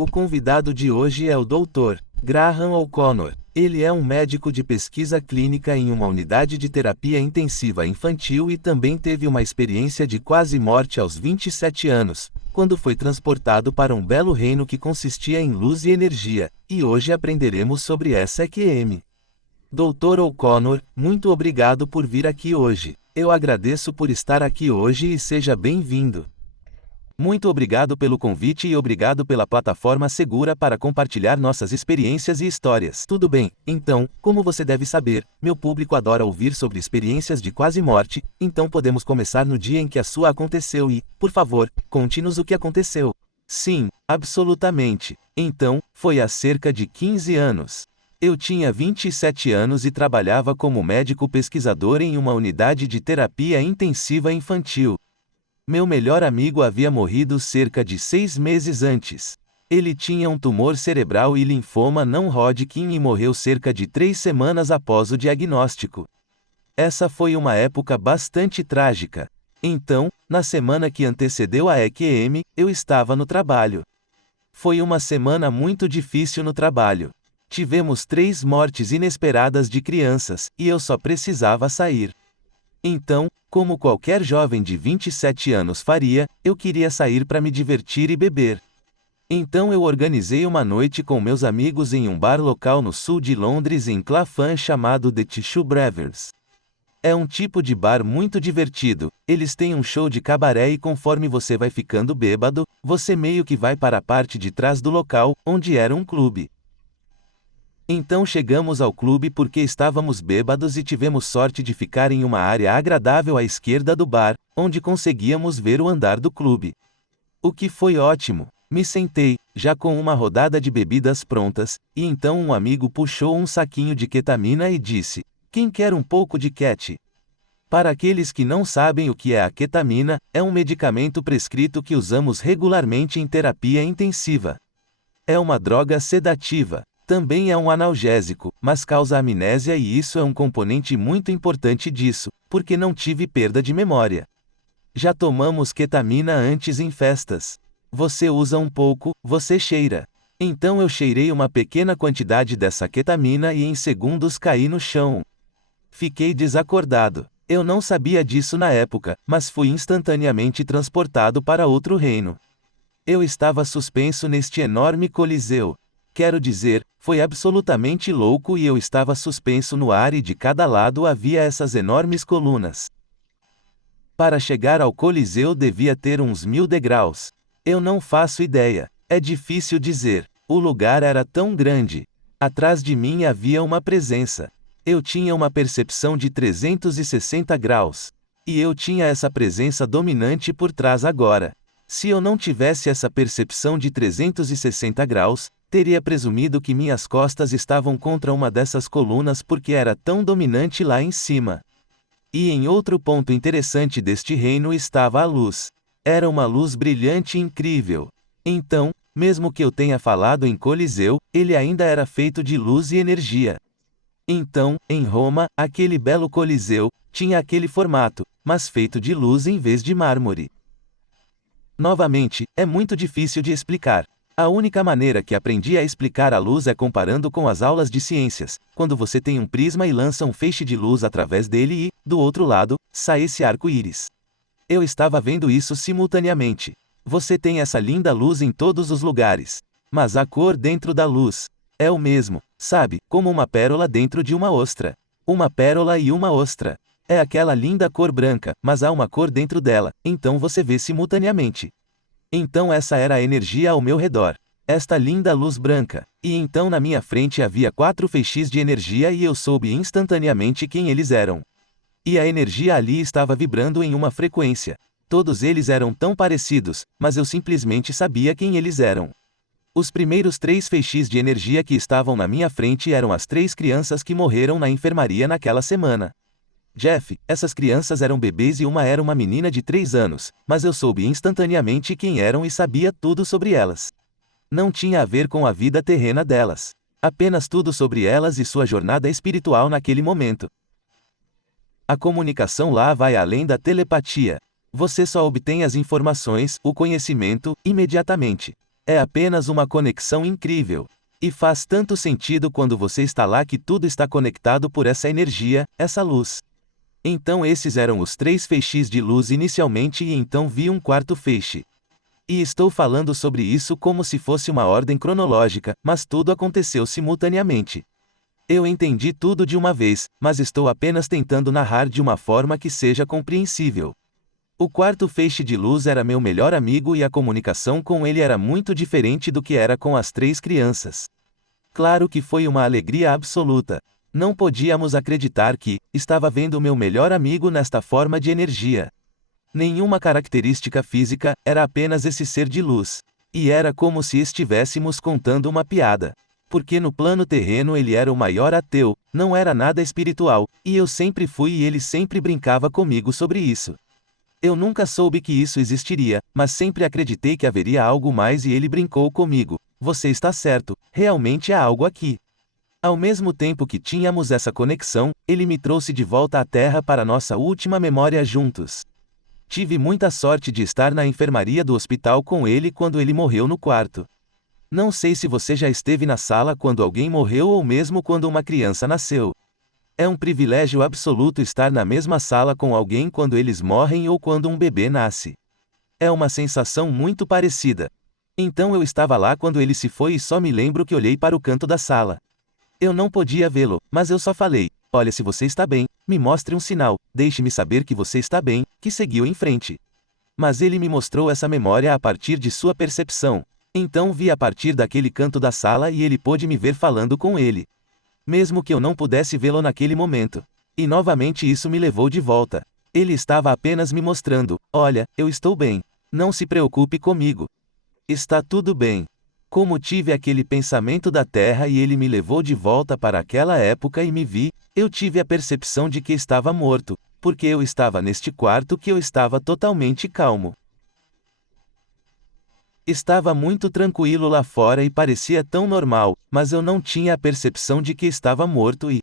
O convidado de hoje é o Dr. Graham O'Connor. Ele é um médico de pesquisa clínica em uma unidade de terapia intensiva infantil e também teve uma experiência de quase morte aos 27 anos, quando foi transportado para um belo reino que consistia em luz e energia, e hoje aprenderemos sobre essa EQM. Dr. O'Connor, muito obrigado por vir aqui hoje. Eu agradeço por estar aqui hoje e seja bem-vindo. Muito obrigado pelo convite e obrigado pela plataforma segura para compartilhar nossas experiências e histórias. Tudo bem, então, como você deve saber, meu público adora ouvir sobre experiências de quase morte, então podemos começar no dia em que a sua aconteceu e, por favor, conte-nos o que aconteceu. Sim, absolutamente. Então, foi há cerca de 15 anos. Eu tinha 27 anos e trabalhava como médico pesquisador em uma unidade de terapia intensiva infantil. Meu melhor amigo havia morrido cerca de 6 meses antes. Ele tinha um tumor cerebral e linfoma não Hodgkin e morreu cerca de 3 semanas após o diagnóstico. Essa foi uma época bastante trágica. Então, na semana que antecedeu a EQM, eu estava no trabalho. Foi uma semana muito difícil no trabalho. Tivemos 3 mortes inesperadas de crianças, e eu só precisava sair. Então, como qualquer jovem de 27 anos faria, eu queria sair para me divertir e beber. Então eu organizei uma noite com meus amigos em um bar local no sul de Londres em Clapham chamado The Tissue Brothers. É um tipo de bar muito divertido, eles têm um show de cabaré e conforme você vai ficando bêbado, você meio que vai para a parte de trás do local, onde era um clube. Então chegamos ao clube porque estávamos bêbados e tivemos sorte de ficar em uma área agradável à esquerda do bar, onde conseguíamos ver o andar do clube. O que foi ótimo. Me sentei, já com uma rodada de bebidas prontas, e então um amigo puxou um saquinho de ketamina e disse: "Quem quer um pouco de ket?" Para aqueles que não sabem o que é a ketamina, é um medicamento prescrito que usamos regularmente em terapia intensiva. É uma droga sedativa. Também é um analgésico, mas causa amnésia e isso é um componente muito importante disso, porque não tive perda de memória. Já tomamos ketamina antes em festas. Você usa um pouco, você cheira. Então eu cheirei uma pequena quantidade dessa ketamina e em segundos caí no chão. Fiquei desacordado. Eu não sabia disso na época, mas fui instantaneamente transportado para outro reino. Eu estava suspenso neste enorme coliseu. Quero dizer, foi absolutamente louco e eu estava suspenso no ar e de cada lado havia essas enormes colunas. Para chegar ao Coliseu devia ter uns 1000 degraus. Eu não faço ideia. É difícil dizer. O lugar era tão grande. Atrás de mim havia uma presença. Eu tinha uma percepção de 360 graus. E eu tinha essa presença dominante por trás agora. Se eu não tivesse essa percepção de 360 graus, teria presumido que minhas costas estavam contra uma dessas colunas porque era tão dominante lá em cima. E em outro ponto interessante deste reino estava a luz. Era uma luz brilhante e incrível. Então, mesmo que eu tenha falado em Coliseu, ele ainda era feito de luz e energia. Então, em Roma, aquele belo Coliseu tinha aquele formato, mas feito de luz em vez de mármore. Novamente, é muito difícil de explicar. A única maneira que aprendi a explicar a luz é comparando com as aulas de ciências, quando você tem um prisma e lança um feixe de luz através dele e, do outro lado, sai esse arco-íris. Eu estava vendo isso simultaneamente. Você tem essa linda luz em todos os lugares. Mas a cor dentro da luz é o mesmo, sabe, como uma pérola dentro de uma ostra. Uma pérola e uma ostra. É aquela linda cor branca, mas há uma cor dentro dela, então você vê simultaneamente. Então essa era a energia ao meu redor. Esta linda luz branca. E então na minha frente havia 4 feixes de energia e eu soube instantaneamente quem eles eram. E a energia ali estava vibrando em uma frequência. Todos eles eram tão parecidos, mas eu simplesmente sabia quem eles eram. Os primeiros 3 feixes de energia que estavam na minha frente eram as 3 crianças que morreram na enfermaria naquela semana. Jeff, essas crianças eram bebês e uma era uma menina de 3 anos, mas eu soube instantaneamente quem eram e sabia tudo sobre elas. Não tinha a ver com a vida terrena delas. Apenas tudo sobre elas e sua jornada espiritual naquele momento. A comunicação lá vai além da telepatia. Você só obtém as informações, o conhecimento, imediatamente. É apenas uma conexão incrível. E faz tanto sentido quando você está lá que tudo está conectado por essa energia, essa luz. Então esses eram os 3 feixes de luz inicialmente e então vi um quarto feixe. E estou falando sobre isso como se fosse uma ordem cronológica, mas tudo aconteceu simultaneamente. Eu entendi tudo de uma vez, mas estou apenas tentando narrar de uma forma que seja compreensível. O quarto feixe de luz era meu melhor amigo e a comunicação com ele era muito diferente do que era com as 3 crianças. Claro que foi uma alegria absoluta. Não podíamos acreditar que estava vendo meu melhor amigo nesta forma de energia. Nenhuma característica física, era apenas esse ser de luz. E era como se estivéssemos contando uma piada. Porque no plano terreno ele era o maior ateu, não era nada espiritual, e eu sempre fui e ele sempre brincava comigo sobre isso. Eu nunca soube que isso existiria, mas sempre acreditei que haveria algo mais e ele brincou comigo. Você está certo, realmente há algo aqui. Ao mesmo tempo que tínhamos essa conexão, ele me trouxe de volta à Terra para nossa última memória juntos. Tive muita sorte de estar na enfermaria do hospital com ele quando ele morreu no quarto. Não sei se você já esteve na sala quando alguém morreu ou mesmo quando uma criança nasceu. É um privilégio absoluto estar na mesma sala com alguém quando eles morrem ou quando um bebê nasce. É uma sensação muito parecida. Então eu estava lá quando ele se foi e só me lembro que olhei para o canto da sala. Eu não podia vê-lo, mas eu só falei: olha, se você está bem, me mostre um sinal, deixe-me saber que você está bem, que seguiu em frente. Mas ele me mostrou essa memória a partir de sua percepção. Então vi a partir daquele canto da sala e ele pôde me ver falando com ele. Mesmo que eu não pudesse vê-lo naquele momento. E novamente isso me levou de volta. Ele estava apenas me mostrando: olha, eu estou bem. Não se preocupe comigo. Está tudo bem. Como tive aquele pensamento da Terra e ele me levou de volta para aquela época e me vi, eu tive a percepção de que estava morto, porque eu estava neste quarto que eu estava totalmente calmo. Estava muito tranquilo lá fora e parecia tão normal, mas eu não tinha a percepção de que estava morto e...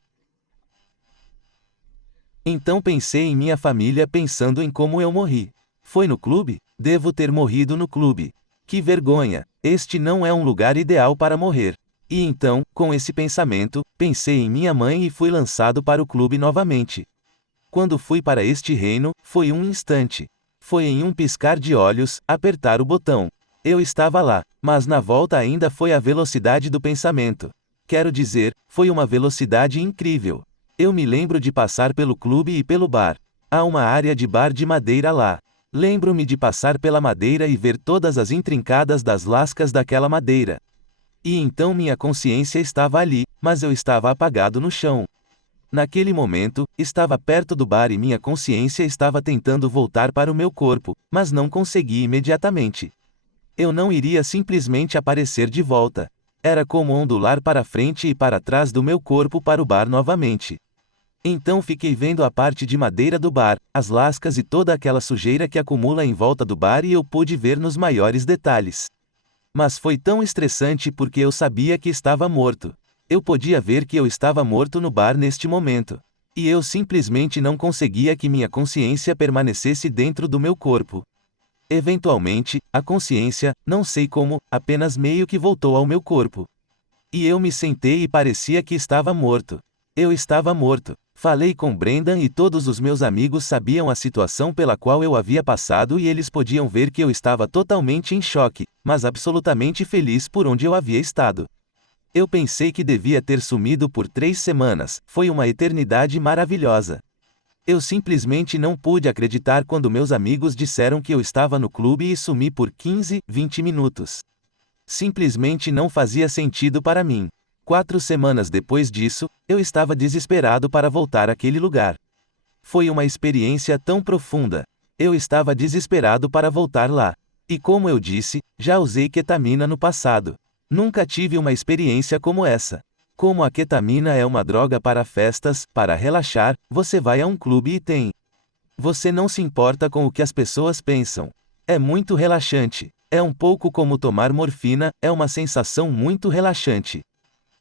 Então pensei em minha família pensando em como eu morri. Foi no clube? Devo ter morrido no clube. Que vergonha! Este não é um lugar ideal para morrer. E então, com esse pensamento, pensei em minha mãe e fui lançado para o clube novamente. Quando fui para este reino, foi um instante. Foi em um piscar de olhos, apertar o botão. Eu estava lá, mas na volta ainda foi a velocidade do pensamento. Quero dizer, foi uma velocidade incrível. Eu me lembro de passar pelo clube e pelo bar. Há uma área de bar de madeira lá. Lembro-me de passar pela madeira e ver todas as intrincadas das lascas daquela madeira. E então minha consciência estava ali, mas eu estava apagado no chão. Naquele momento, estava perto do bar e minha consciência estava tentando voltar para o meu corpo, mas não consegui imediatamente. Eu não iria simplesmente aparecer de volta. Era como ondular para frente e para trás do meu corpo para o bar novamente. Então fiquei vendo a parte de madeira do bar, as lascas e toda aquela sujeira que acumula em volta do bar e eu pude ver nos maiores detalhes. Mas foi tão estressante porque eu sabia que estava morto. Eu podia ver que eu estava morto no bar neste momento. E eu simplesmente não conseguia que minha consciência permanecesse dentro do meu corpo. Eventualmente, a consciência, não sei como, apenas meio que voltou ao meu corpo. E eu me sentei e parecia que estava morto. Eu estava morto. Falei com Brendan e todos os meus amigos sabiam a situação pela qual eu havia passado e eles podiam ver que eu estava totalmente em choque, mas absolutamente feliz por onde eu havia estado. Eu pensei que devia ter sumido por 3 semanas, foi uma eternidade maravilhosa. Eu simplesmente não pude acreditar quando meus amigos disseram que eu estava no clube e sumi por 15, 20 minutos. Simplesmente não fazia sentido para mim. 4 semanas depois disso, eu estava desesperado para voltar àquele lugar. Foi uma experiência tão profunda. Eu estava desesperado para voltar lá. E como eu disse, já usei ketamina no passado. Nunca tive uma experiência como essa. Como a ketamina é uma droga para festas, para relaxar, você vai a um clube e tem. Você não se importa com o que as pessoas pensam. É muito relaxante. É um pouco como tomar morfina, é uma sensação muito relaxante.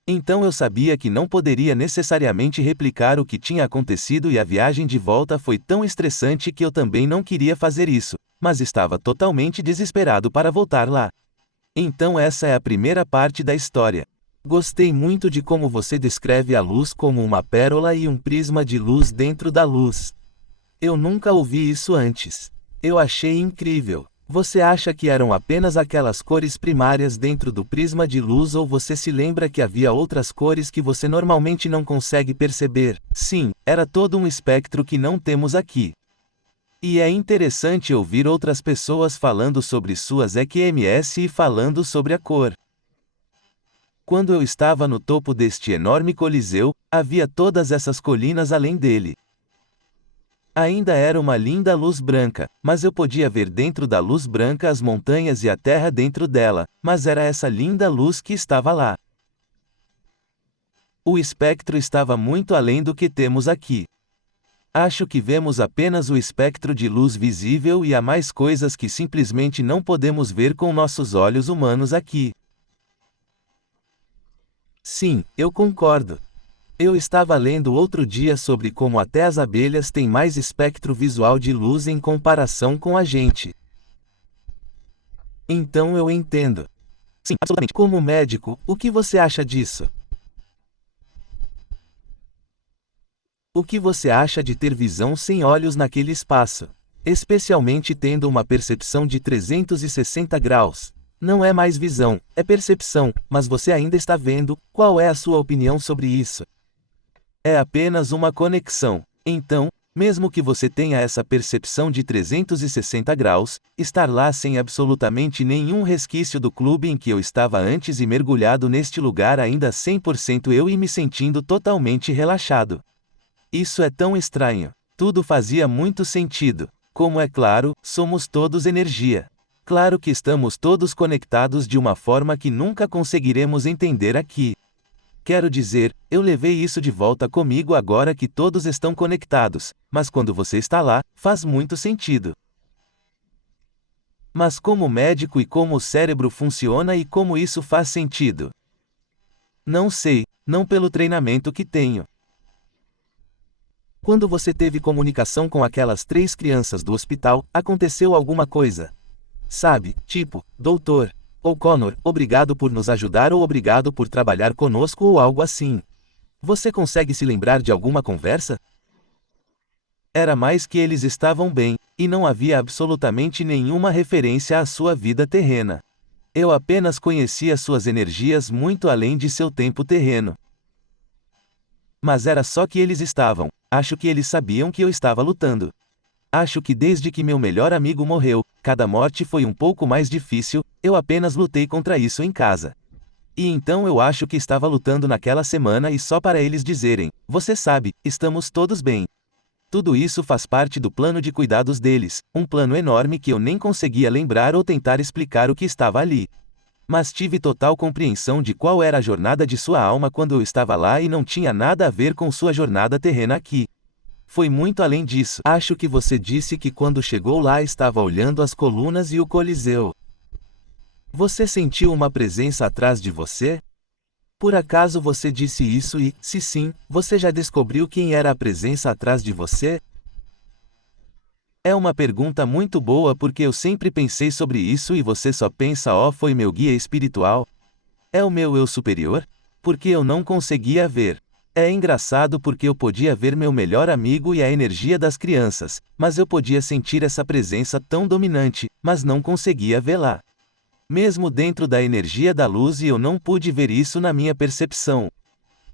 Então eu sabia que não poderia necessariamente replicar o que tinha acontecido e a viagem de volta foi tão estressante que eu também não queria fazer isso, mas estava totalmente desesperado para voltar lá. Então essa é a primeira parte da história. Gostei muito de como você descreve a luz como uma pérola e um prisma de luz dentro da luz. Eu nunca ouvi isso antes. Eu achei incrível. Você acha que eram apenas aquelas cores primárias dentro do prisma de luz ou você se lembra que havia outras cores que você normalmente não consegue perceber? Sim, era todo um espectro que não temos aqui. E é interessante ouvir outras pessoas falando sobre suas EQMS e falando sobre a cor. Quando eu estava no topo deste enorme coliseu, havia todas essas colinas além dele. Ainda era uma linda luz branca, mas eu podia ver dentro da luz branca as montanhas e a terra dentro dela, mas era essa linda luz que estava lá. O espectro estava muito além do que temos aqui. Acho que vemos apenas o espectro de luz visível e há mais coisas que simplesmente não podemos ver com nossos olhos humanos aqui. Sim, eu concordo. Eu estava lendo outro dia sobre como até as abelhas têm mais espectro visual de luz em comparação com a gente. Então eu entendo. Sim, absolutamente. Como médico, o que você acha disso? O que você acha de ter visão sem olhos naquele espaço? Especialmente tendo uma percepção de 360 graus. Não é mais visão, é percepção, mas você ainda está vendo. Qual é a sua opinião sobre isso? É apenas uma conexão. Então, mesmo que você tenha essa percepção de 360 graus, estar lá sem absolutamente nenhum resquício do clube em que eu estava antes e mergulhado neste lugar ainda 100% eu e me sentindo totalmente relaxado. Isso é tão estranho. Tudo fazia muito sentido. Como é claro, somos todos energia. Claro que estamos todos conectados de uma forma que nunca conseguiremos entender aqui. Quero dizer, eu levei isso de volta comigo agora que todos estão conectados, mas quando você está lá, faz muito sentido. Mas como médico e como o cérebro funciona e como isso faz sentido? Não sei, não pelo treinamento que tenho. Quando você teve comunicação com aquelas 3 crianças do hospital, aconteceu alguma coisa? Sabe, tipo, Dr. O'Connor, obrigado por nos ajudar ou obrigado por trabalhar conosco ou algo assim. Você consegue se lembrar de alguma conversa? Era mais que eles estavam bem, e não havia absolutamente nenhuma referência à sua vida terrena. Eu apenas conhecia suas energias muito além de seu tempo terreno. Mas era só que eles estavam. Acho que eles sabiam que eu estava lutando. Acho que desde que meu melhor amigo morreu, cada morte foi um pouco mais difícil, eu apenas lutei contra isso em casa. E então eu acho que estava lutando naquela semana e só para eles dizerem, você sabe, estamos todos bem. Tudo isso faz parte do plano de cuidados deles, um plano enorme que eu nem conseguia lembrar ou tentar explicar o que estava ali. Mas tive total compreensão de qual era a jornada de sua alma quando eu estava lá e não tinha nada a ver com sua jornada terrena aqui. Foi muito além disso. Acho que você disse que quando chegou lá estava olhando as colunas e o Coliseu. Você sentiu uma presença atrás de você? Por acaso você disse isso e, se sim, você já descobriu quem era a presença atrás de você? É uma pergunta muito boa porque eu sempre pensei sobre isso e você só pensa foi meu guia espiritual? É o meu eu superior? Porque eu não conseguia ver. É engraçado porque eu podia ver meu melhor amigo e a energia das crianças, mas eu podia sentir essa presença tão dominante, mas não conseguia vê-la. Mesmo dentro da energia da luz e eu não pude ver isso na minha percepção.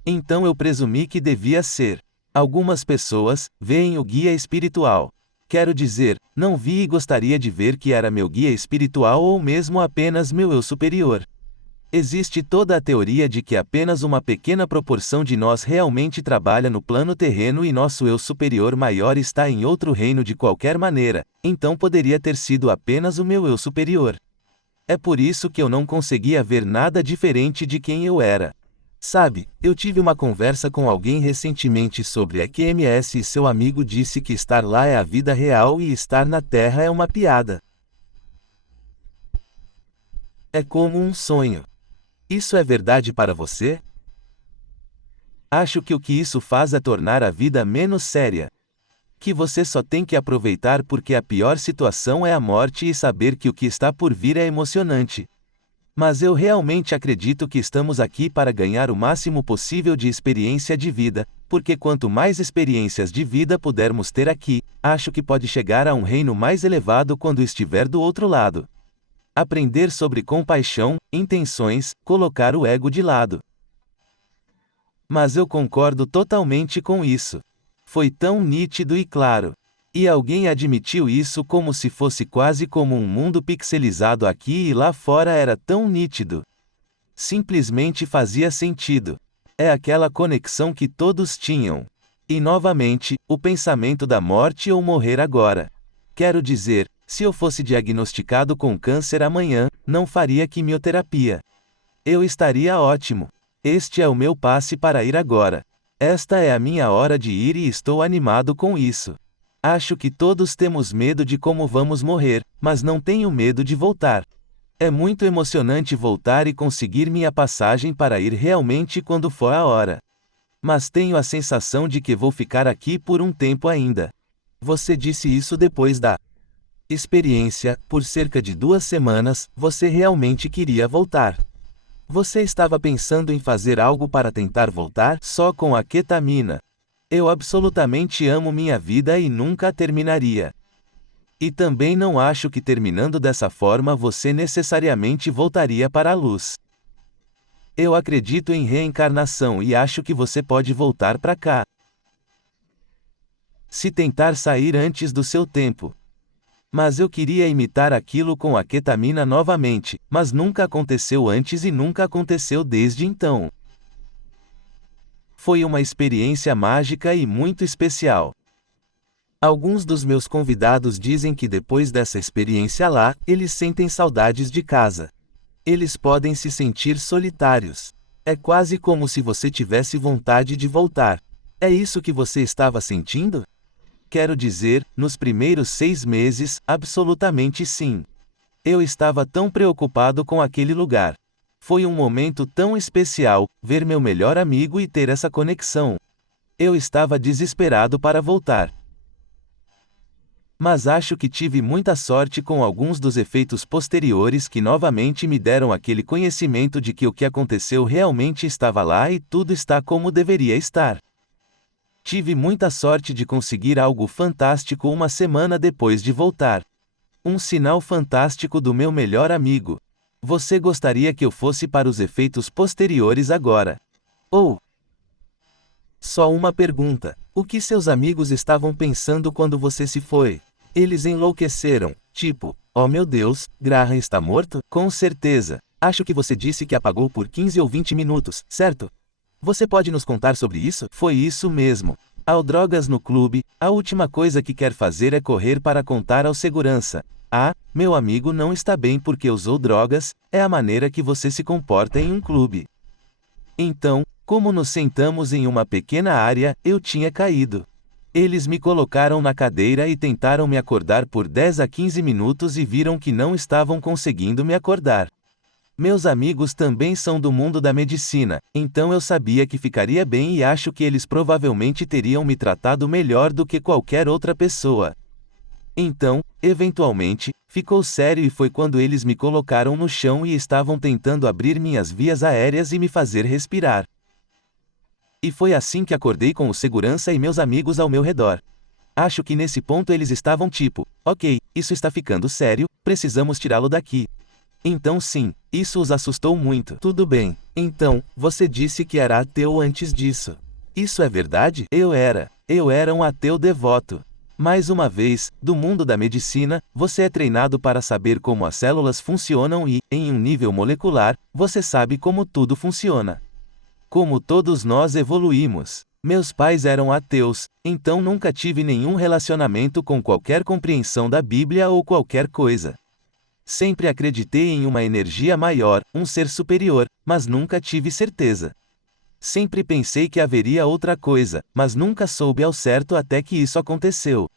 Então eu presumi que devia ser. Algumas pessoas veem o guia espiritual. Quero dizer, não vi e gostaria de ver que era meu guia espiritual ou mesmo apenas meu eu superior. Existe toda a teoria de que apenas uma pequena proporção de nós realmente trabalha no plano terreno e nosso eu superior maior está em outro reino de qualquer maneira, então poderia ter sido apenas o meu eu superior. É por isso que eu não conseguia ver nada diferente de quem eu era. Sabe, eu tive uma conversa com alguém recentemente sobre a QMS e seu amigo disse que estar lá é a vida real e estar na Terra é uma piada. É como um sonho. Isso é verdade para você? Acho que o que isso faz é tornar a vida menos séria. Que você só tem que aproveitar porque a pior situação é a morte e saber que o que está por vir é emocionante. Mas eu realmente acredito que estamos aqui para ganhar o máximo possível de experiência de vida, porque quanto mais experiências de vida pudermos ter aqui, acho que pode chegar a um reino mais elevado quando estiver do outro lado. Aprender sobre compaixão, intenções, colocar o ego de lado. Mas eu concordo totalmente com isso. Foi tão nítido e claro. E alguém admitiu isso como se fosse quase como um mundo pixelizado aqui e lá fora era tão nítido. Simplesmente fazia sentido. É aquela conexão que todos tinham. E novamente, o pensamento da morte ou morrer agora. Quero dizer, se eu fosse diagnosticado com câncer amanhã, não faria quimioterapia. Eu estaria ótimo. Este é o meu passe para ir agora. Esta é a minha hora de ir e estou animado com isso. Acho que todos temos medo de como vamos morrer, mas não tenho medo de voltar. É muito emocionante voltar e conseguir minha passagem para ir realmente quando for a hora. Mas tenho a sensação de que vou ficar aqui por um tempo ainda. Você disse isso depois da experiência, por cerca de 2 semanas, você realmente queria voltar. Você estava pensando em fazer algo para tentar voltar só com a ketamina. Eu absolutamente amo minha vida e nunca a terminaria. E também não acho que terminando dessa forma você necessariamente voltaria para a luz. Eu acredito em reencarnação e acho que você pode voltar para cá. Se tentar sair antes do seu tempo. Mas eu queria imitar aquilo com a ketamina novamente, mas nunca aconteceu antes e nunca aconteceu desde então. Foi uma experiência mágica e muito especial. Alguns dos meus convidados dizem que depois dessa experiência lá, eles sentem saudades de casa. Eles podem se sentir solitários. É quase como se você tivesse vontade de voltar. É isso que você estava sentindo? Quero dizer, nos primeiros 6 meses, absolutamente sim. Eu estava tão preocupado com aquele lugar. Foi um momento tão especial, ver meu melhor amigo e ter essa conexão. Eu estava desesperado para voltar. Mas acho que tive muita sorte com alguns dos efeitos posteriores que novamente me deram aquele conhecimento de que o que aconteceu realmente estava lá e tudo está como deveria estar. Tive muita sorte de conseguir algo fantástico uma semana depois de voltar. Um sinal fantástico do meu melhor amigo. Você gostaria que eu fosse para os efeitos posteriores agora? Ou só uma pergunta: o que seus amigos estavam pensando quando você se foi? Eles enlouqueceram, tipo, oh meu Deus, Graham está morto? Com certeza. Acho que você disse que apagou por 15 ou 20 minutos, certo? Você pode nos contar sobre isso? Foi isso mesmo. Ao drogas no clube, a última coisa que quer fazer é correr para contar ao segurança. Ah, meu amigo não está bem porque usou drogas, é a maneira que você se comporta em um clube. Então, como nos sentamos em uma pequena área, eu tinha caído. Eles me colocaram na cadeira e tentaram me acordar por 10 a 15 minutos e viram que não estavam conseguindo me acordar. Meus amigos também são do mundo da medicina, então eu sabia que ficaria bem e acho que eles provavelmente teriam me tratado melhor do que qualquer outra pessoa. Então, eventualmente, ficou sério e foi quando eles me colocaram no chão e estavam tentando abrir minhas vias aéreas e me fazer respirar. E foi assim que acordei com o segurança e meus amigos ao meu redor. Acho que nesse ponto eles estavam tipo, ok, isso está ficando sério, precisamos tirá-lo daqui. Então sim, isso os assustou muito. Tudo bem, então, você disse que era ateu antes disso. Isso é verdade? Eu era um ateu devoto. Mais uma vez, do mundo da medicina, você é treinado para saber como as células funcionam e, em um nível molecular, você sabe como tudo funciona. Como todos nós evoluímos. Meus pais eram ateus, então nunca tive nenhum relacionamento com qualquer compreensão da Bíblia ou qualquer coisa. Sempre acreditei em uma energia maior, um ser superior, mas nunca tive certeza. Sempre pensei que haveria outra coisa, mas nunca soube ao certo até que isso aconteceu.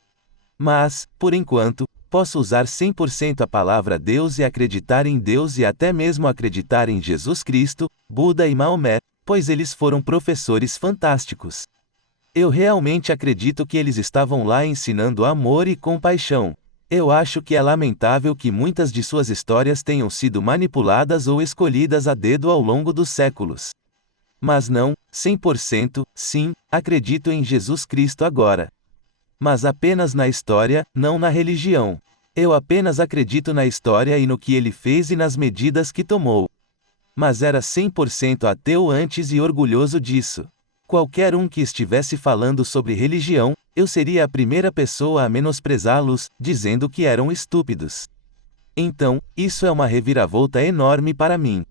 Mas, por enquanto, posso usar 100% a palavra Deus e acreditar em Deus e até mesmo acreditar em Jesus Cristo, Buda e Maomé, pois eles foram professores fantásticos. Eu realmente acredito que eles estavam lá ensinando amor e compaixão. Eu acho que é lamentável que muitas de suas histórias tenham sido manipuladas ou escolhidas a dedo ao longo dos séculos. Mas não, 100%, sim, acredito em Jesus Cristo agora. Mas apenas na história, não na religião. Eu apenas acredito na história e no que ele fez e nas medidas que tomou. Mas era 100% ateu antes e orgulhoso disso. Qualquer um que estivesse falando sobre religião, eu seria a primeira pessoa a menosprezá-los, dizendo que eram estúpidos. Então, isso é uma reviravolta enorme para mim.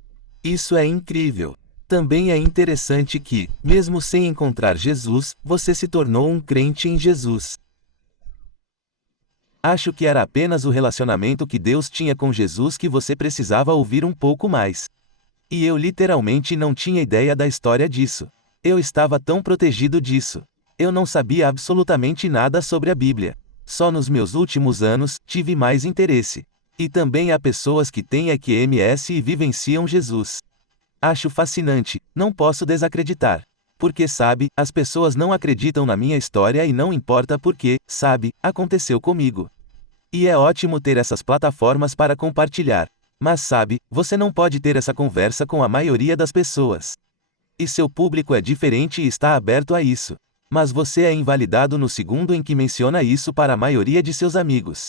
Isso é incrível. Também é interessante que, mesmo sem encontrar Jesus, você se tornou um crente em Jesus. Acho que era apenas o relacionamento que Deus tinha com Jesus que você precisava ouvir um pouco mais. E eu literalmente não tinha ideia da história disso. Eu estava tão protegido disso. Eu não sabia absolutamente nada sobre a Bíblia. Só nos meus últimos anos, tive mais interesse. E também há pessoas que têm EQMS e vivenciam Jesus. Acho fascinante, não posso desacreditar. Porque sabe, as pessoas não acreditam na minha história e não importa porque, sabe, aconteceu comigo. E é ótimo ter essas plataformas para compartilhar. Mas sabe, você não pode ter essa conversa com a maioria das pessoas. E seu público é diferente e está aberto a isso. Mas você é invalidado no segundo em que menciona isso para a maioria de seus amigos.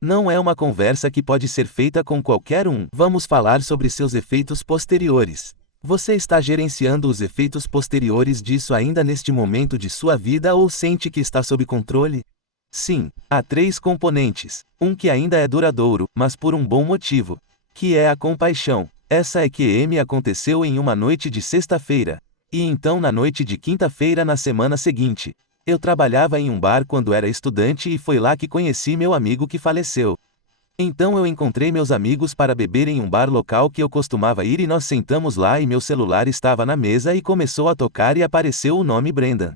Não é uma conversa que pode ser feita com qualquer um. Vamos falar sobre seus efeitos posteriores. Você está gerenciando os efeitos posteriores disso ainda neste momento de sua vida ou sente que está sob controle? Sim, há 3 componentes. Um que ainda é duradouro, mas por um bom motivo. Que é a compaixão. Essa EQM aconteceu em uma noite de sexta-feira. E então na noite de quinta-feira na semana seguinte. Eu trabalhava em um bar quando era estudante e foi lá que conheci meu amigo que faleceu. Então eu encontrei meus amigos para beber em um bar local que eu costumava ir e nós sentamos lá e meu celular estava na mesa e começou a tocar e apareceu o nome Brendan.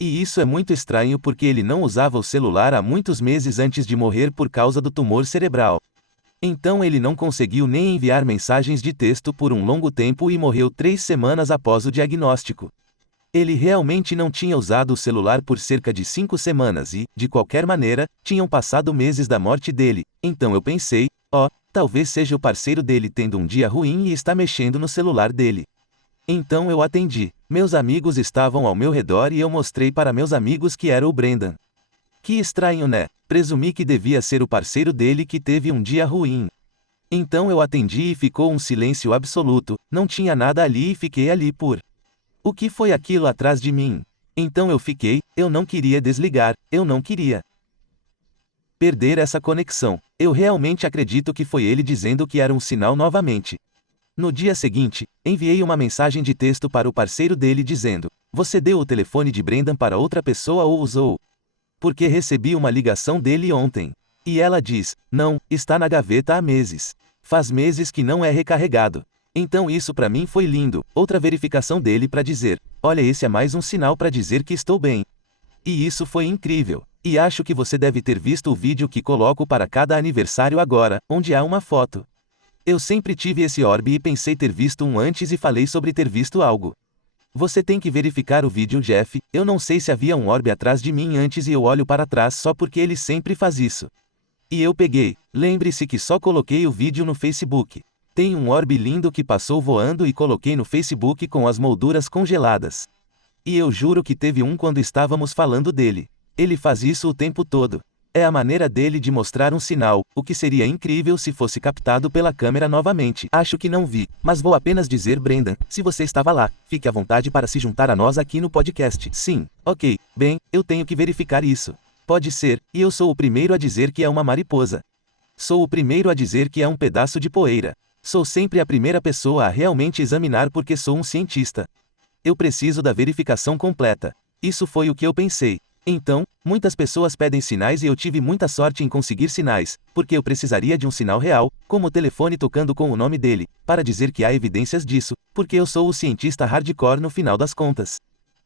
E isso é muito estranho porque ele não usava o celular há muitos meses antes de morrer por causa do tumor cerebral. Então ele não conseguiu nem enviar mensagens de texto por um longo tempo e morreu 3 semanas após o diagnóstico. Ele realmente não tinha usado o celular por cerca de 5 semanas e, de qualquer maneira, tinham passado meses da morte dele, então eu pensei, talvez seja o parceiro dele tendo um dia ruim e está mexendo no celular dele. Então eu atendi. Meus amigos estavam ao meu redor e eu mostrei para meus amigos que era o Brendan. Que estranho, né? Presumi que devia ser o parceiro dele que teve um dia ruim. Então eu atendi e ficou um silêncio absoluto, não tinha nada ali e fiquei ali por... O que foi aquilo atrás de mim? Então eu não queria desligar, eu não queria perder essa conexão. Eu realmente acredito que foi ele dizendo que era um sinal novamente. No dia seguinte, enviei uma mensagem de texto para o parceiro dele dizendo: você deu o telefone de Brendan para outra pessoa ou usou? Porque recebi uma ligação dele ontem. E ela diz: não, está na gaveta há meses. Faz meses que não é recarregado. Então isso para mim foi lindo, outra verificação dele para dizer, olha, esse é mais um sinal para dizer que estou bem. E isso foi incrível. E acho que você deve ter visto o vídeo que coloco para cada aniversário agora, onde há uma foto. Eu sempre tive esse orbe e pensei ter visto um antes e falei sobre ter visto algo. Você tem que verificar o vídeo, Jeff, eu não sei se havia um orbe atrás de mim antes e eu olho para trás só porque ele sempre faz isso. E eu peguei, lembre-se que só coloquei o vídeo no Facebook. Tem um orbe lindo que passou voando e coloquei no Facebook com as molduras congeladas. E eu juro que teve um quando estávamos falando dele. Ele faz isso o tempo todo. É a maneira dele de mostrar um sinal, o que seria incrível se fosse captado pela câmera novamente. Acho que não vi, mas vou apenas dizer, Brendan, se você estava lá, fique à vontade para se juntar a nós aqui no podcast. Sim, ok, bem, eu tenho que verificar isso. Pode ser, e eu sou o primeiro a dizer que é uma mariposa. Sou o primeiro a dizer que é um pedaço de poeira. Sou sempre a primeira pessoa a realmente examinar porque sou um cientista. Eu preciso da verificação completa. Isso foi o que eu pensei. Então, muitas pessoas pedem sinais e eu tive muita sorte em conseguir sinais, porque eu precisaria de um sinal real, como o telefone tocando com o nome dele, para dizer que há evidências disso, porque eu sou o cientista hardcore no final das contas.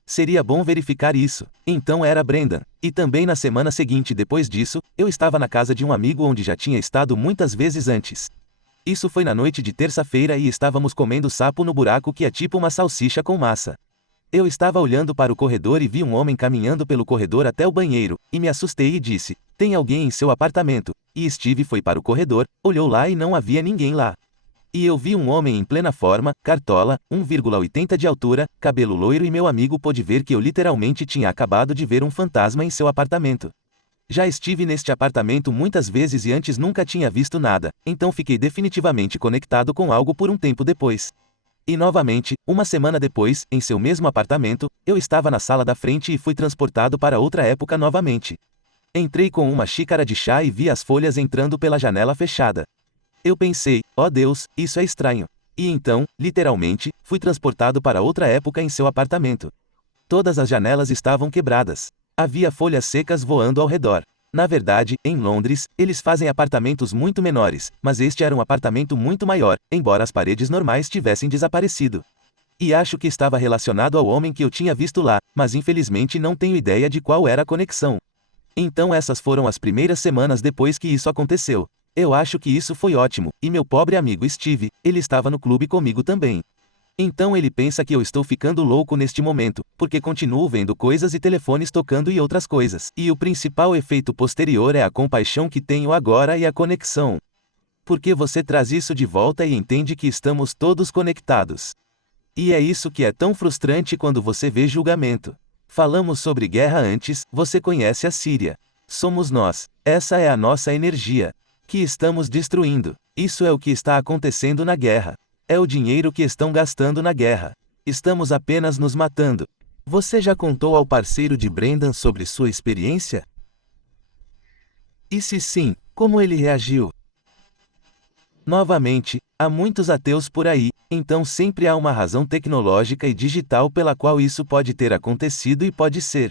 Seria bom verificar isso. Então era Brendan. E também na semana seguinte depois disso, eu estava na casa de um amigo onde já tinha estado muitas vezes antes. Isso foi na noite de terça-feira e estávamos comendo sapo no buraco que é tipo uma salsicha com massa. Eu estava olhando para o corredor e vi um homem caminhando pelo corredor até o banheiro, e me assustei e disse: tem alguém em seu apartamento? E Steve foi para o corredor, olhou lá e não havia ninguém lá. E eu vi um homem em plena forma, cartola, 1,80 de altura, cabelo loiro e meu amigo pôde ver que eu literalmente tinha acabado de ver um fantasma em seu apartamento. Já estive neste apartamento muitas vezes e antes nunca tinha visto nada, então fiquei definitivamente conectado com algo por um tempo depois. E novamente, uma semana depois, em seu mesmo apartamento, eu estava na sala da frente e fui transportado para outra época novamente. Entrei com uma xícara de chá e vi as folhas entrando pela janela fechada. Eu pensei, oh Deus, isso é estranho. E então, literalmente, fui transportado para outra época em seu apartamento. Todas as janelas estavam quebradas. Havia folhas secas voando ao redor. Na verdade, em Londres, eles fazem apartamentos muito menores, mas este era um apartamento muito maior, embora as paredes normais tivessem desaparecido. E acho que estava relacionado ao homem que eu tinha visto lá, mas infelizmente não tenho ideia de qual era a conexão. Então essas foram as primeiras semanas depois que isso aconteceu. Eu acho que isso foi ótimo, e meu pobre amigo Steve, ele estava no clube comigo também. Então ele pensa que eu estou ficando louco neste momento, porque continuo vendo coisas e telefones tocando e outras coisas. E o principal efeito posterior é a compaixão que tenho agora e a conexão. Porque você traz isso de volta e entende que estamos todos conectados. E é isso que é tão frustrante quando você vê julgamento. Falamos sobre guerra antes, você conhece a Síria. Somos nós, essa é a nossa energia. Que estamos destruindo. Isso é o que está acontecendo na guerra. É o dinheiro que estão gastando na guerra. Estamos apenas nos matando. Você já contou ao parceiro de Brendan sobre sua experiência? E se sim, como ele reagiu? Novamente, há muitos ateus por aí, então sempre há uma razão tecnológica e digital pela qual isso pode ter acontecido e pode ser.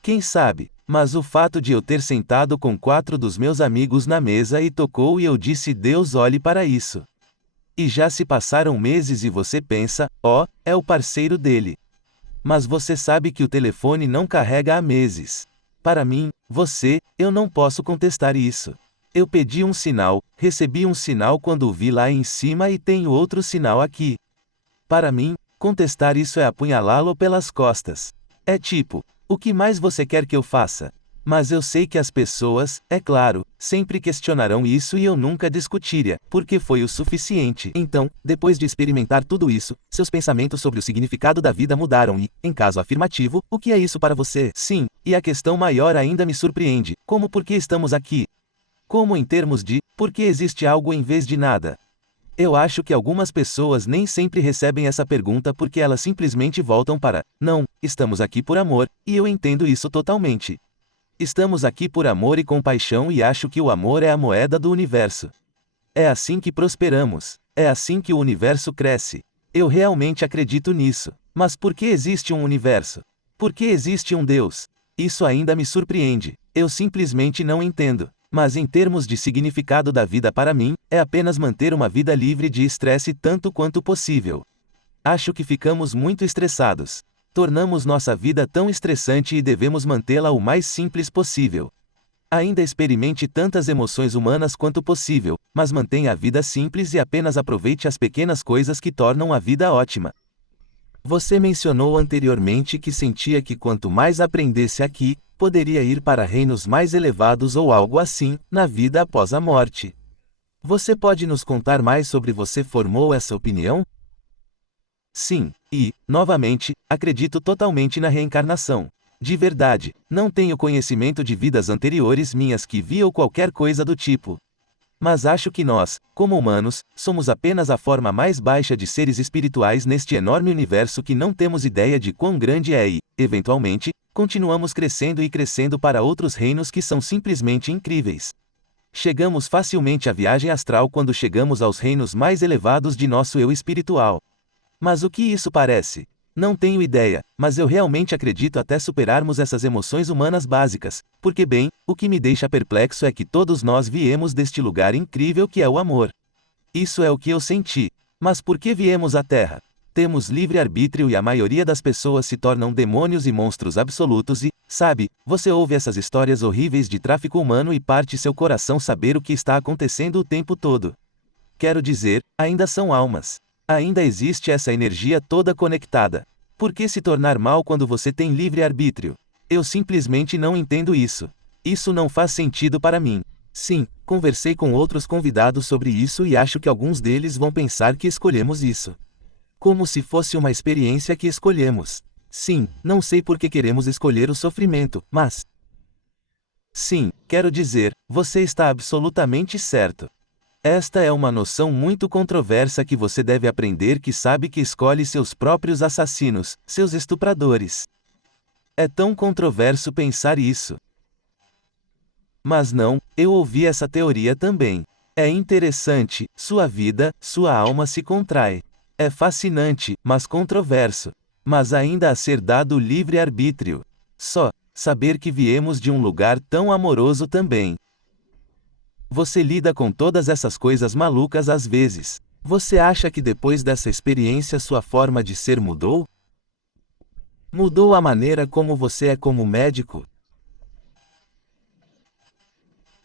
Quem sabe? Mas o fato de eu ter sentado com 4 dos meus amigos na mesa e tocou e eu disse Deus olhe para isso. E já se passaram meses e você pensa, ó, é o parceiro dele. Mas você sabe que o telefone não carrega há meses. Para mim, eu não posso contestar isso. Eu pedi um sinal, recebi um sinal quando o vi lá em cima e tenho outro sinal aqui. Para mim, contestar isso é apunhalá-lo pelas costas. É tipo, o que mais você quer que eu faça? Mas eu sei que as pessoas, é claro, sempre questionarão isso e eu nunca discutiria, porque foi o suficiente. Então, depois de experimentar tudo isso, seus pensamentos sobre o significado da vida mudaram e, em caso afirmativo, o que é isso para você? Sim, e a questão maior ainda me surpreende, como por que estamos aqui? Como em termos de, por que existe algo em vez de nada? Eu acho que algumas pessoas nem sempre recebem essa pergunta porque elas simplesmente voltam para, não, estamos aqui por amor, e eu entendo isso totalmente. Estamos aqui por amor e compaixão e acho que o amor é a moeda do universo. É assim que prosperamos. É assim que o universo cresce. Eu realmente acredito nisso. Mas por que existe um universo? Por que existe um Deus? Isso ainda me surpreende. Eu simplesmente não entendo. Mas em termos de significado da vida para mim, é apenas manter uma vida livre de estresse tanto quanto possível. Acho que ficamos muito estressados. Tornamos nossa vida tão estressante e devemos mantê-la o mais simples possível. Ainda experimente tantas emoções humanas quanto possível, mas mantenha a vida simples e apenas aproveite as pequenas coisas que tornam a vida ótima. Você mencionou anteriormente que sentia que quanto mais aprendesse aqui, poderia ir para reinos mais elevados ou algo assim, na vida após a morte. Você pode nos contar mais sobre você formou essa opinião? Sim, e, novamente, acredito totalmente na reencarnação. De verdade, não tenho conhecimento de vidas anteriores minhas que vi ou qualquer coisa do tipo. Mas acho que nós, como humanos, somos apenas a forma mais baixa de seres espirituais neste enorme universo que não temos ideia de quão grande é e, eventualmente, continuamos crescendo e crescendo para outros reinos que são simplesmente incríveis. Chegamos facilmente à viagem astral quando chegamos aos reinos mais elevados de nosso eu espiritual. Mas o que isso parece? Não tenho ideia, mas eu realmente acredito até superarmos essas emoções humanas básicas, porque bem, o que me deixa perplexo é que todos nós viemos deste lugar incrível que é o amor. Isso é o que eu senti. Mas por que viemos à Terra? Temos livre-arbítrio e a maioria das pessoas se tornam demônios e monstros absolutos e, sabe, você ouve essas histórias horríveis de tráfico humano e parte seu coração saber o que está acontecendo o tempo todo. Quero dizer, ainda são almas. Ainda existe essa energia toda conectada. Por que se tornar mal quando você tem livre-arbítrio? Eu simplesmente não entendo isso. Isso não faz sentido para mim. Sim, conversei com outros convidados sobre isso e acho que alguns deles vão pensar que escolhemos isso. Como se fosse uma experiência que escolhemos. Sim, não sei por que queremos escolher o sofrimento, mas... Sim, quero dizer, você está absolutamente certo. Esta é uma noção muito controversa que você deve aprender que sabe que escolhe seus próprios assassinos, seus estupradores. É tão controverso pensar isso. Mas não, eu ouvi essa teoria também. É interessante, sua vida, sua alma se contrai. É fascinante, mas controverso. Mas ainda a ser dado livre-arbítrio. Só, saber que viemos de um lugar tão amoroso também. Você lida com todas essas coisas malucas às vezes. Você acha que depois dessa experiência sua forma de ser mudou? Mudou a maneira como você é como médico?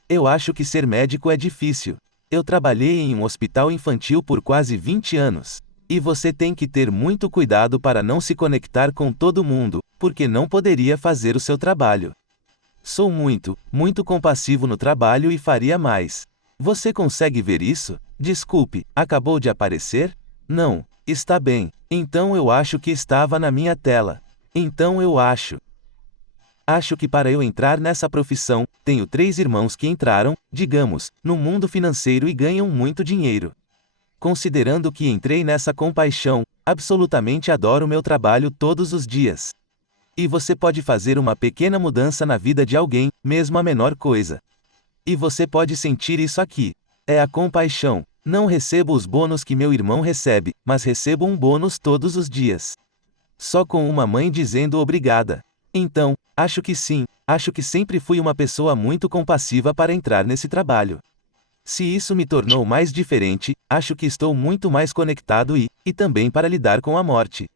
Eu acho que ser médico é difícil. Eu trabalhei em um hospital infantil por quase 20 anos. E você tem que ter muito cuidado para não se conectar com todo mundo, porque não poderia fazer o seu trabalho. Sou muito, muito compassivo no trabalho e faria mais. Você consegue ver isso? Desculpe, acabou de aparecer? Não, está bem. Então eu acho que estava na minha tela. Então eu acho. Acho que para eu entrar nessa profissão, tenho 3 irmãos que entraram, digamos, no mundo financeiro e ganham muito dinheiro. Considerando que entrei nessa com paixão, absolutamente adoro meu trabalho todos os dias. E você pode fazer uma pequena mudança na vida de alguém, mesmo a menor coisa. E você pode sentir isso aqui. É a compaixão. Não recebo os bônus que meu irmão recebe, mas recebo um bônus todos os dias. Só com uma mãe dizendo obrigada. Então, acho que sim, acho que sempre fui uma pessoa muito compassiva para entrar nesse trabalho. Se isso me tornou mais diferente, acho que estou muito mais conectado e também para lidar com a morte.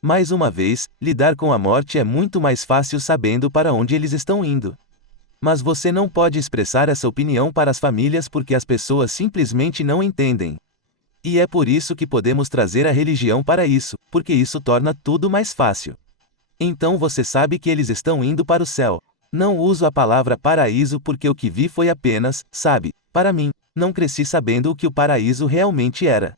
Mais uma vez, lidar com a morte é muito mais fácil sabendo para onde eles estão indo. Mas você não pode expressar essa opinião para as famílias porque as pessoas simplesmente não entendem. E é por isso que podemos trazer a religião para isso, porque isso torna tudo mais fácil. Então você sabe que eles estão indo para o céu. Não uso a palavra paraíso porque o que vi foi apenas, sabe, para mim, não cresci sabendo o que o paraíso realmente era.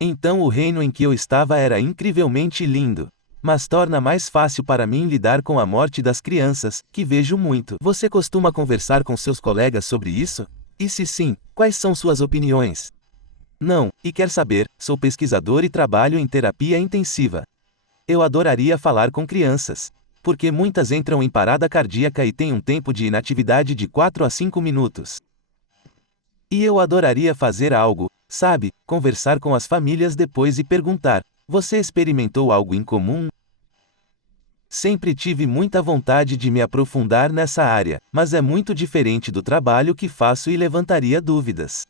Então o reino em que eu estava era incrivelmente lindo. Mas torna mais fácil para mim lidar com a morte das crianças, que vejo muito. Você costuma conversar com seus colegas sobre isso? E se sim, quais são suas opiniões? Não, e quer saber, sou pesquisador e trabalho em terapia intensiva. Eu adoraria falar com crianças. Porque muitas entram em parada cardíaca e têm um tempo de inatividade de 4 a 5 minutos. E eu adoraria fazer algo, sabe, conversar com as famílias depois e perguntar: você experimentou algo em comum? Sempre tive muita vontade de me aprofundar nessa área, mas é muito diferente do trabalho que faço e levantaria dúvidas.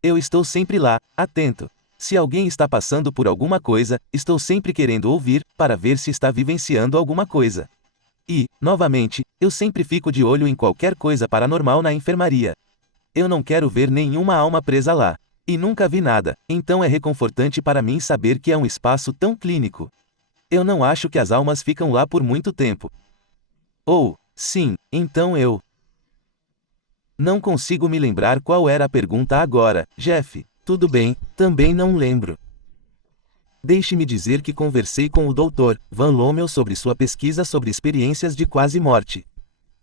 Eu estou sempre lá, atento. Se alguém está passando por alguma coisa, estou sempre querendo ouvir, para ver se está vivenciando alguma coisa. E, novamente, eu sempre fico de olho em qualquer coisa paranormal na enfermaria. Eu não quero ver nenhuma alma presa lá. E nunca vi nada, então é reconfortante para mim saber que é um espaço tão clínico. Eu não acho que as almas ficam lá por muito tempo. Ou, sim, então eu não consigo me lembrar qual era a pergunta agora, Jeff. Tudo bem, também não lembro. Deixe-me dizer que conversei com o Dr. Van Lommel sobre sua pesquisa sobre experiências de quase morte.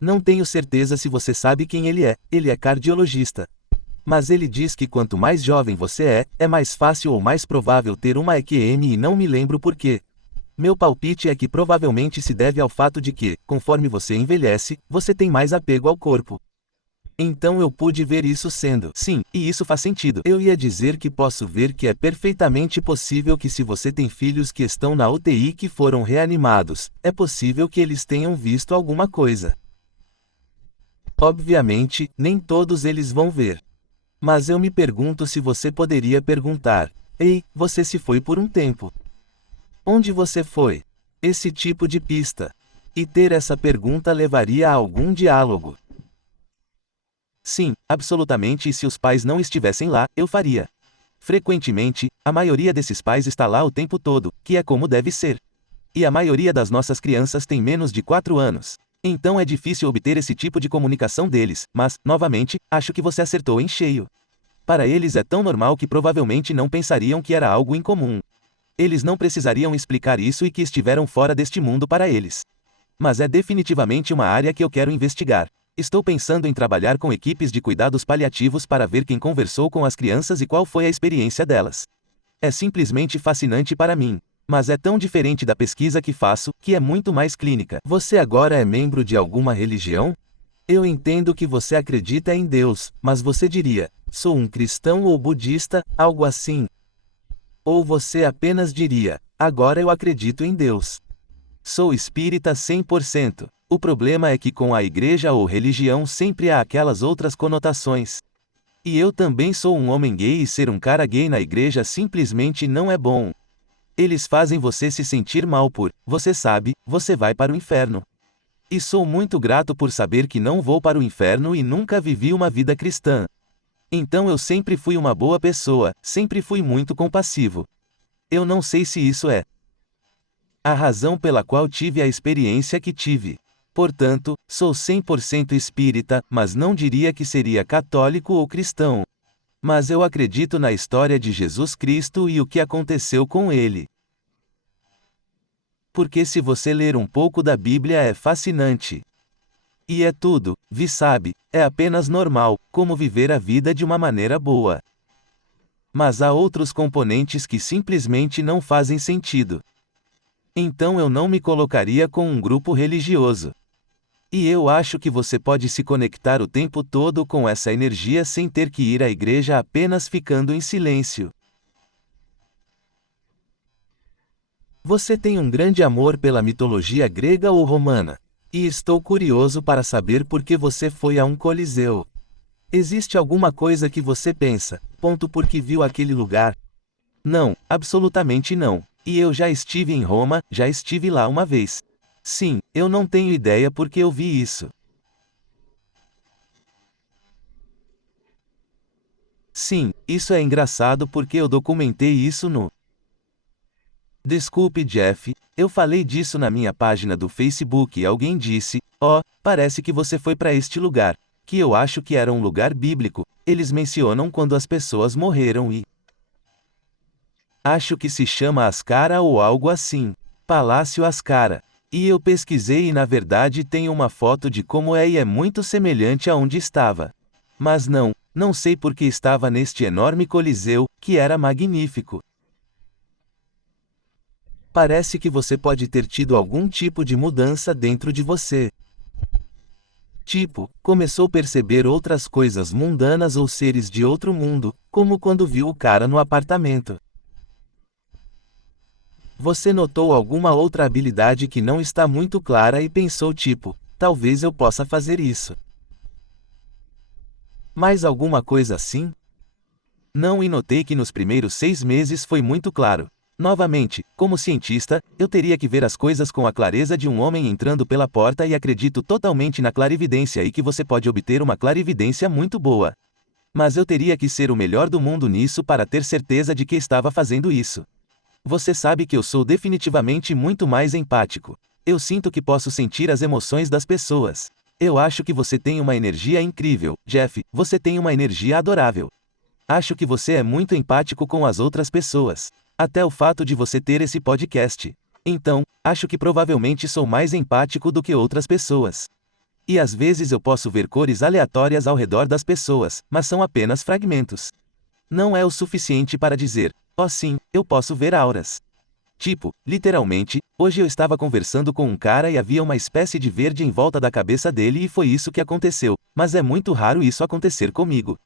Não tenho certeza se você sabe quem ele é cardiologista. Mas ele diz que quanto mais jovem você é mais fácil ou mais provável ter uma EQM e não me lembro por quê. Meu palpite é que provavelmente se deve ao fato de que, conforme você envelhece, você tem mais apego ao corpo. Então eu pude ver isso sendo, sim, e isso faz sentido. Eu ia dizer que posso ver que é perfeitamente possível que se você tem filhos que estão na UTI que foram reanimados, é possível que eles tenham visto alguma coisa. Obviamente, nem todos eles vão ver. Mas eu me pergunto se você poderia perguntar: ei, você se foi por um tempo. Onde você foi? Esse tipo de pista. E ter essa pergunta levaria a algum diálogo. Sim, absolutamente, e se os pais não estivessem lá, eu faria. Frequentemente, a maioria desses pais está lá o tempo todo, que é como deve ser. E a maioria das nossas crianças tem menos de 4 anos. Então é difícil obter esse tipo de comunicação deles, mas, novamente, acho que você acertou em cheio. Para eles é tão normal que provavelmente não pensariam que era algo incomum. Eles não precisariam explicar isso e que estiveram fora deste mundo para eles. Mas é definitivamente uma área que eu quero investigar. Estou pensando em trabalhar com equipes de cuidados paliativos para ver quem conversou com as crianças e qual foi a experiência delas. É simplesmente fascinante para mim. Mas é tão diferente da pesquisa que faço, que é muito mais clínica. Você agora é membro de alguma religião? Eu entendo que você acredita em Deus, mas você diria, sou um cristão ou budista, algo assim. Ou você apenas diria, agora eu acredito em Deus. Sou espírita 100%. O problema é que com a igreja ou religião sempre há aquelas outras conotações. E eu também sou um homem gay e ser um cara gay na igreja simplesmente não é bom. Eles fazem você se sentir mal por, você sabe, você vai para o inferno. E sou muito grato por saber que não vou para o inferno e nunca vivi uma vida cristã. Então eu sempre fui uma boa pessoa, sempre fui muito compassivo. Eu não sei se isso é a razão pela qual tive a experiência que tive. Portanto, sou 100% espírita, mas não diria que seria católico ou cristão. Mas eu acredito na história de Jesus Cristo e o que aconteceu com ele. Porque se você ler um pouco da Bíblia é fascinante. E é tudo, sabe, é apenas normal, como viver a vida de uma maneira boa. Mas há outros componentes que simplesmente não fazem sentido. Então eu não me colocaria com um grupo religioso. E eu acho que você pode se conectar o tempo todo com essa energia sem ter que ir à igreja apenas ficando em silêncio. Você tem um grande amor pela mitologia grega ou romana. E estou curioso para saber por que você foi a um coliseu. Existe alguma coisa que você pensa, porque viu aquele lugar? Não, absolutamente não. E eu já estive em Roma, já estive lá uma vez. Sim, eu não tenho ideia porque eu vi isso. Sim, isso é engraçado porque eu documentei isso no... Desculpe, Jeff, eu falei disso na minha página do Facebook e alguém disse, parece que você foi para este lugar, que eu acho que era um lugar bíblico, eles mencionam quando as pessoas morreram e... Acho que se chama Ascara ou algo assim, Palácio Ascara. E eu pesquisei e na verdade tem uma foto de como é e é muito semelhante a onde estava. Mas não sei porque estava neste enorme coliseu, que era magnífico. Parece que você pode ter tido algum tipo de mudança dentro de você. Tipo, começou a perceber outras coisas mundanas ou seres de outro mundo, como quando viu o cara no apartamento. Você notou alguma outra habilidade que não está muito clara e pensou tipo, talvez eu possa fazer isso. Mais alguma coisa assim? Não, e notei que nos primeiros 6 meses foi muito claro. Novamente, como cientista, eu teria que ver as coisas com a clareza de um homem entrando pela porta e acredito totalmente na clarividência e que você pode obter uma clarividência muito boa. Mas eu teria que ser o melhor do mundo nisso para ter certeza de que estava fazendo isso. Você sabe que eu sou definitivamente muito mais empático. Eu sinto que posso sentir as emoções das pessoas. Eu acho que você tem uma energia incrível, Jeff, você tem uma energia adorável. Acho que você é muito empático com as outras pessoas. Até o fato de você ter esse podcast. Então, acho que provavelmente sou mais empático do que outras pessoas. E às vezes eu posso ver cores aleatórias ao redor das pessoas, mas são apenas fragmentos. Não é o suficiente para dizer, sim, eu posso ver auras. Tipo, literalmente, hoje eu estava conversando com um cara e havia uma espécie de verde em volta da cabeça dele e foi isso que aconteceu, mas é muito raro isso acontecer comigo.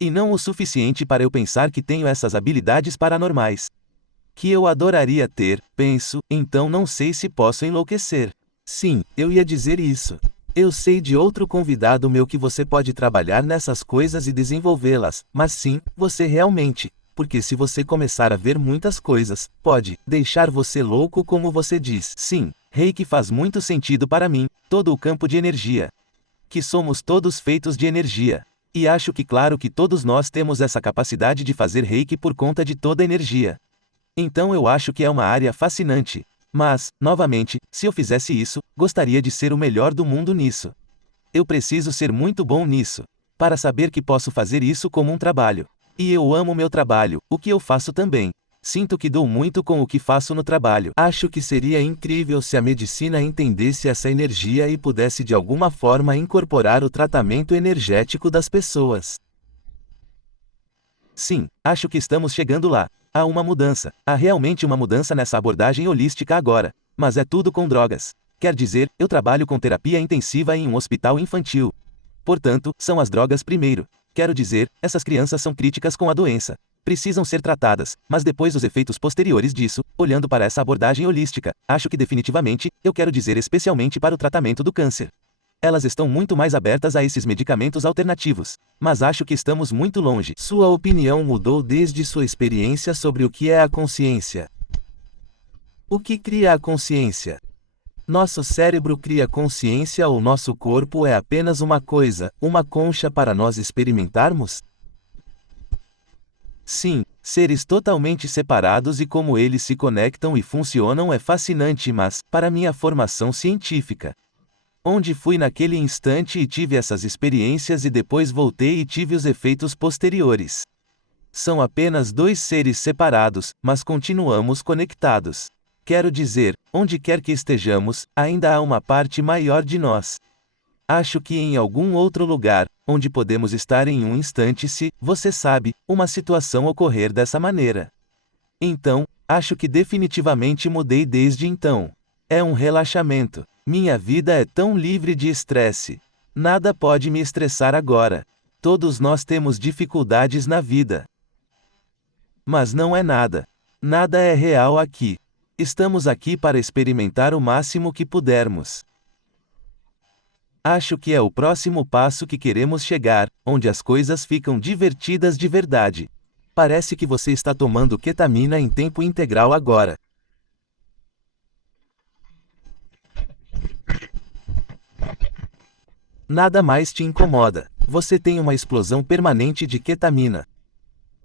E não o suficiente para eu pensar que tenho essas habilidades paranormais. Que eu adoraria ter, penso, então não sei se posso enlouquecer. Sim, eu ia dizer isso. Eu sei de outro convidado meu que você pode trabalhar nessas coisas e desenvolvê-las, mas sim, você realmente, porque se você começar a ver muitas coisas, pode deixar você louco como você diz. Sim, Reiki faz muito sentido para mim, todo o campo de energia. Que somos todos feitos de energia. E acho que claro que todos nós temos essa capacidade de fazer reiki por conta de toda a energia. Então eu acho que é uma área fascinante. Mas, novamente, se eu fizesse isso, gostaria de ser o melhor do mundo nisso. Eu preciso ser muito bom nisso, para saber que posso fazer isso como um trabalho. E eu amo meu trabalho, o que eu faço também. Sinto que dou muito com o que faço no trabalho. Acho que seria incrível se a medicina entendesse essa energia e pudesse de alguma forma incorporar o tratamento energético das pessoas. Sim, acho que estamos chegando lá. Há uma mudança. Há realmente uma mudança nessa abordagem holística agora. Mas é tudo com drogas. Quer dizer, eu trabalho com terapia intensiva em um hospital infantil. Portanto, são as drogas primeiro. Quero dizer, essas crianças são críticas com a doença. Precisam ser tratadas, mas depois os efeitos posteriores disso, olhando para essa abordagem holística, acho que definitivamente, eu quero dizer especialmente para o tratamento do câncer. Elas estão muito mais abertas a esses medicamentos alternativos. Mas acho que estamos muito longe. Sua opinião mudou desde sua experiência sobre o que é a consciência. O que cria a consciência? Nosso cérebro cria consciência ou nosso corpo é apenas uma coisa, uma concha para nós experimentarmos? Sim, seres totalmente separados e como eles se conectam e funcionam é fascinante, mas, para minha formação científica, onde fui naquele instante e tive essas experiências e depois voltei e tive os efeitos posteriores. São apenas dois seres separados, mas continuamos conectados. Quero dizer, onde quer que estejamos, ainda há uma parte maior de nós. Acho que em algum outro lugar, onde podemos estar em um instante se, você sabe, uma situação ocorrer dessa maneira. Então, acho que definitivamente mudei desde então. É um relaxamento. Minha vida é tão livre de estresse. Nada pode me estressar agora. Todos nós temos dificuldades na vida. Mas não é nada. Nada é real aqui. Estamos aqui para experimentar o máximo que pudermos. Acho que é o próximo passo que queremos chegar, onde as coisas ficam divertidas de verdade. Parece que você está tomando ketamina em tempo integral agora. Nada mais te incomoda. Você tem uma explosão permanente de ketamina.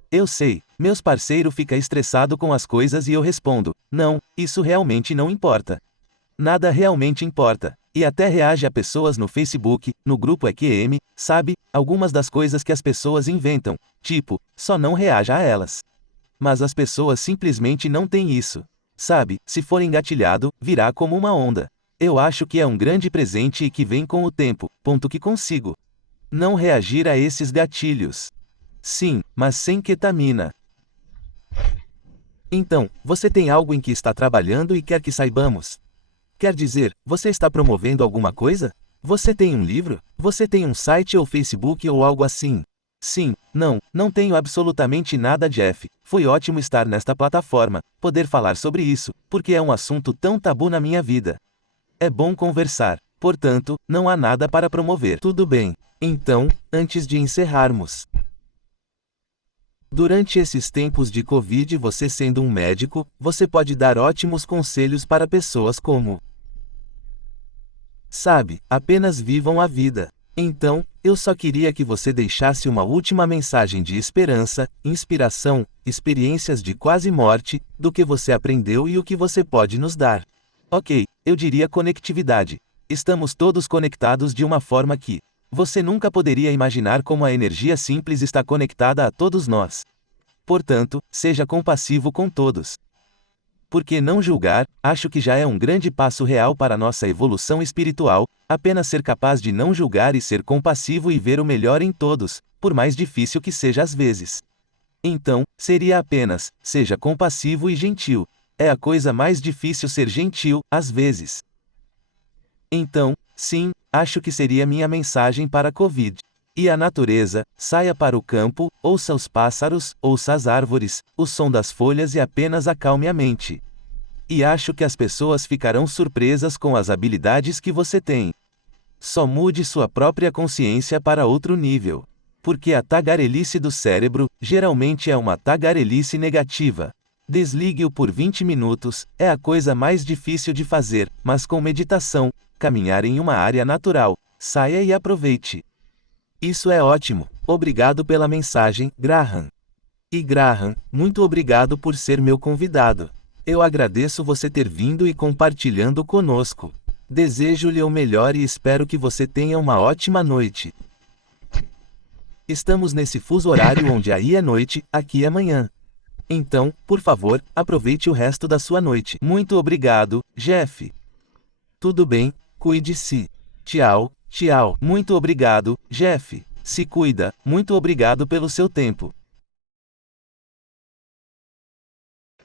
Eu sei, meus parceiro fica estressado com as coisas e eu respondo, não, isso realmente não importa. Nada realmente importa. E até reage a pessoas no Facebook, no grupo EQM, sabe, algumas das coisas que as pessoas inventam, tipo, só não reaja a elas. Mas as pessoas simplesmente não têm isso. Sabe, se for engatilhado, virá como uma onda. Eu acho que é um grande presente e que vem com o tempo, ponto que consigo não reagir a esses gatilhos. Sim, mas sem ketamina. Então, você tem algo em que está trabalhando e quer que saibamos? Quer dizer, você está promovendo alguma coisa? Você tem um livro? Você tem um site ou Facebook ou algo assim? Sim, não tenho absolutamente nada, Jeff. Foi ótimo estar nesta plataforma, poder falar sobre isso, porque é um assunto tão tabu na minha vida. É bom conversar, portanto, não há nada para promover. Tudo bem. Então, antes de encerrarmos. Durante esses tempos de Covid, você sendo um médico, você pode dar ótimos conselhos para pessoas como: sabe, apenas vivam a vida. Então, eu só queria que você deixasse uma última mensagem de esperança, inspiração, experiências de quase morte, do que você aprendeu e o que você pode nos dar. Ok, eu diria conectividade. Estamos todos conectados de uma forma que você nunca poderia imaginar como a energia simples está conectada a todos nós. Portanto, seja compassivo com todos. Por que não julgar? Acho que já é um grande passo real para nossa evolução espiritual, apenas ser capaz de não julgar e ser compassivo e ver o melhor em todos, por mais difícil que seja às vezes. Então, seria apenas, seja compassivo e gentil. É a coisa mais difícil ser gentil, às vezes. Então, sim, acho que seria minha mensagem para a Covid. E a natureza, saia para o campo, ouça os pássaros, ouça as árvores, o som das folhas e apenas acalme a mente. E acho que as pessoas ficarão surpresas com as habilidades que você tem. Só mude sua própria consciência para outro nível. Porque a tagarelice do cérebro, geralmente é uma tagarelice negativa. Desligue-o por 20 minutos, é a coisa mais difícil de fazer, mas com meditação, caminhar em uma área natural, saia e aproveite. Isso é ótimo. Obrigado pela mensagem, Graham. E Graham, muito obrigado por ser meu convidado. Eu agradeço você ter vindo e compartilhando conosco. Desejo-lhe o melhor e espero que você tenha uma ótima noite. Estamos nesse fuso horário onde aí é noite, aqui é manhã. Então, por favor, aproveite o resto da sua noite. Muito obrigado, Jeff. Tudo bem, cuide-se. Tchau, tchau. Muito obrigado, Jeff. Se cuida, muito obrigado pelo seu tempo.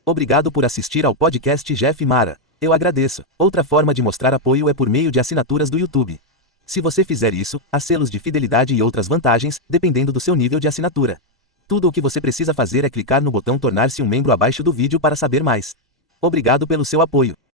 Obrigado por assistir ao podcast Jeff Mara. Eu agradeço. Outra forma de mostrar apoio é por meio de assinaturas do YouTube. Se você fizer isso, há selos de fidelidade e outras vantagens, dependendo do seu nível de assinatura. Tudo o que você precisa fazer é clicar no botão tornar-se um membro abaixo do vídeo para saber mais. Obrigado pelo seu apoio.